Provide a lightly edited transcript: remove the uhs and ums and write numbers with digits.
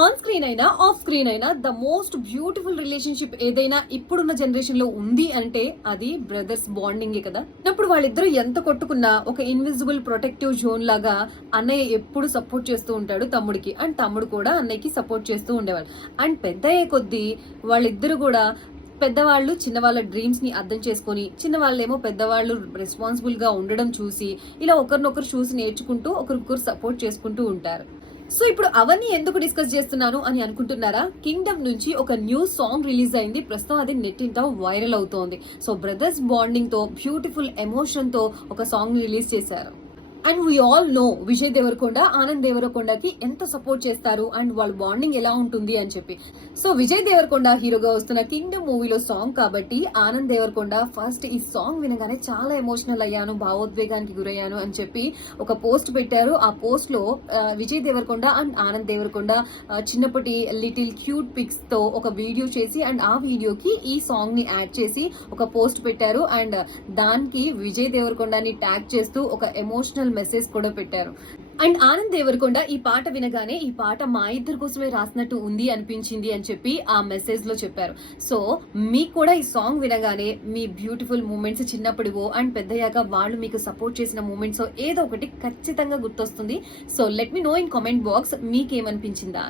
On screen అయినా off screen అయినా the most beautiful relationship ఏదైనా ఇప్పుడున్న జనరేషన్ లో ఉంది అంటే అది బ్రదర్స్ బాండింగే కదా. అప్పుడు వాళ్ళిద్దరూ ఎంత కొట్టుకున్నా ఒక ఇన్విజిబుల్ ప్రొటెక్టివ్ జోన్ లాగా అన్నయ్య ఎప్పుడు సపోర్ట్ చేస్తూ ఉంటాడు తమ్ముడికి, అండ్ తమ్ముడు కూడా అన్నయ్యకి సపోర్ట్ చేస్తూ ఉండేవాళ్ళు. అండ్ పెద్ద అయ్యే కొద్దీ వాళ్ళిద్దరు కూడా పెద్దవాళ్ళు చిన్నవాళ్ళ డ్రీమ్స్ ని అర్థం చేసుకుని, చిన్నవాళ్ళేమో పెద్దవాళ్ళు రెస్పాన్సిబుల్ గా ఉండడం చూసి ఇలా ఒకరినొకరు చూసి నేర్చుకుంటూ ఒకరికొకరు సపోర్ట్ చేసుకుంటూ ఉంటారు. సో ఇప్పుడు అవన్నీ ఎందుకు డిస్కస్ చేస్తున్నాను అని అనుకుంటున్నారా? కింగ్డమ్ నుంచి ఒక న్యూ సాంగ్ రిలీజ్ అయింది. ప్రస్తుతం అది నెట్ ఇంట వైరల్ అవుతోంది. సో బ్రదర్స్ బాండింగ్ తో బ్యూటిఫుల్ ఎమోషన్ తో ఒక సాంగ్ రిలీజ్ చేశారు. And we all know Vijay Deverakonda Anand దేవరకొండకి ఎంత సపోర్ట్ చేస్తారు అండ్ వాళ్ళ బాండింగ్ ఎలా ఉంటుంది అని చెప్పి. సో విజయ్ దేవరకొండ హీరోగా వస్తున్న కింగ్డమ్ మూవీలో సాంగ్ కాబట్టి ఆనంద్ దేవరకొండ ఫస్ట్ ఈ సాంగ్ వినగానే చాలా ఎమోషనల్ అయ్యాను, భావోద్వేగానికి గురయ్యాను అని చెప్పి ఒక పోస్ట్ పెట్టారు. ఆ పోస్ట్ లో విజయ్ దేవరకొండ అండ్ ఆనంద్ దేవరకొండ చిన్నప్పటి లిటిల్ క్యూట్ పిక్స్ తో ఒక వీడియో చేసి అండ్ ఆ వీడియోకి ఈ సాంగ్ ని యాడ్ చేసి ఒక పోస్ట్ పెట్టారు. అండ్ దానికి విజయ్ దేవరకొండని ట్యాగ్ చేస్తూ ఒక ఎమోషనల్ మెసేజ్ కూడా పెట్టారు. అండ్ ఆనంద్ దేవరకొండ ఈ పాట వినగానే ఈ పాట మా ఇద్దరి కోసమే రాసినట్టు ఉంది అనిపించింది అని చెప్పి ఆ మెసేజ్ లో చెప్పారు. సో మీకు కూడా ఈ సాంగ్ వినగానే మీ బ్యూటిఫుల్ మూమెంట్స్ చిన్నప్పుడివో అండ్ పెద్దయ్యాక వాళ్ళు మీకు సపోర్ట్ చేసిన మూమెంట్స్ ఏదో ఒకటి ఖచ్చితంగా గుర్తొస్తుంది. So let me know in comment box మీకేమనిపించిందా.